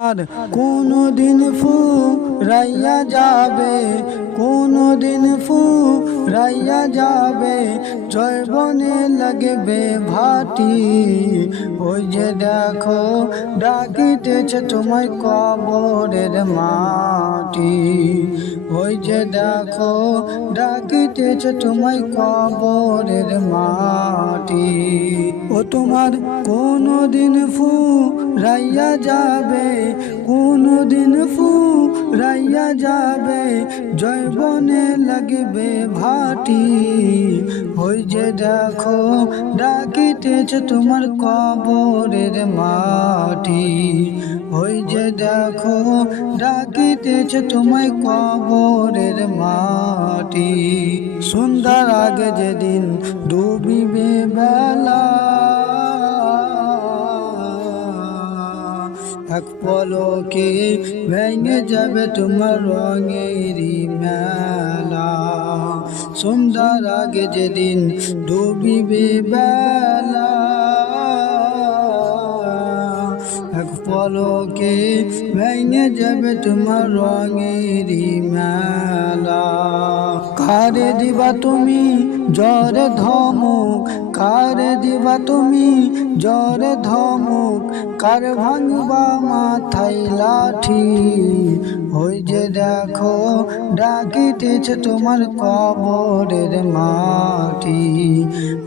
আর কোনদিন ফুরাইয়া যাবে, কোনদিন ফুরাইয়া যাবে, জয়বনে লাগবে ভাটি। ওই যে দেখো ডাকিতেছে তোমায় কবরের মাটি। ওই যে দেখো ডাকিতেছে তোমায় কবরের মাটি। ও তোমার কোনদিন ফুরাইয়া যাবে, কোনদিন ফুরাইয়া যাবে, জয়বনে লাগবে ভাটি। ওই যে দেখো ডাকিতেছে তোমার কবরের মাটি। ওই যে দেখো ডাকিতেছে তোমায় কবরের মাটি। সন্ধ্যার আগে যেদিন ডুবিবে বেলা, এক পলকে ভেঙে যাবে তোমার রঙেরই মেলা। সন্ধ্যার আগে যেদিন ডুবিবে বেলা, এক পলকে ভেঙে যাবে তোমার রঙেরই মেলা। কারে দিবা তুমি জ্বরে ধমক, কারে দিবা তুমি জ্বরে ধমক, কার ভাঙবা মাথায় লাঠি। ওই যে দেখো ডাকিতেছে তোমার কবরের মাটি।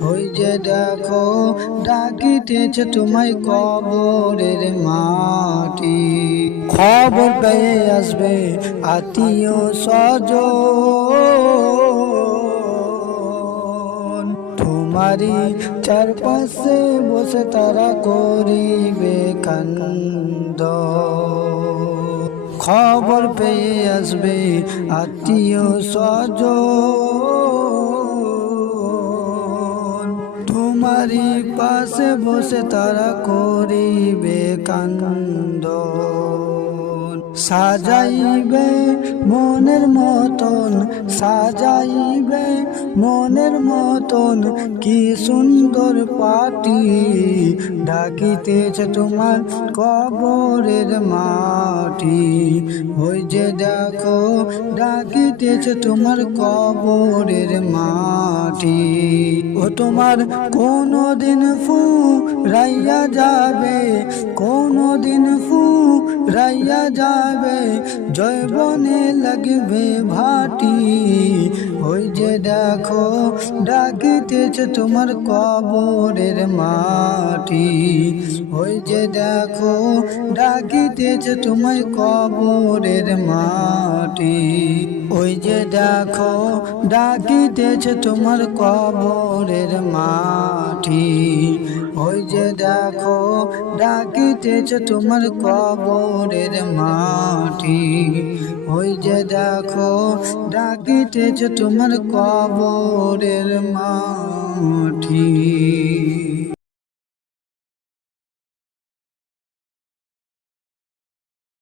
ওই যে দেখো ডাকিতেছে তোমায় কবরের মাটি। খবর পেয়ে আসবে আত্মীয় স্বজন, তোমারি চারপাশে বসে তারা করিবে কান্দ। খবর পেয়ে আসবে আত্মীয় স্বজন, তোমারি পাশে বসে তারা করিবে কান্দ। সাজাইবে মনের মতন, সাজাইবে মনের মতন, কি সুন্দর পাটি। ডাকিতেছে তোমার কবরের মাটি। ওই যে দেখো ডাকিতেছে তোমার কবরের মাটি। ও তোমার কোনদিন ফুরাইয়া যাবে, কোনদিন ফুরাইয়া যাবে, জয়বনে লাগবে ভাটি। ওই যে দেখো ডাকিতেছে তোমার কবরের মাটি। ওই যে দেখো ডাকিতেছে তোমার কবরের মাটি। ওই যে দেখো ডাকিতেছে তোমার কবরের মাটি। ওই যে দেখো ডাকিতেছে তোমার কবরের মাটি। ওই যে দেখো ডাকিতেছে তোমার কবরের মাটি।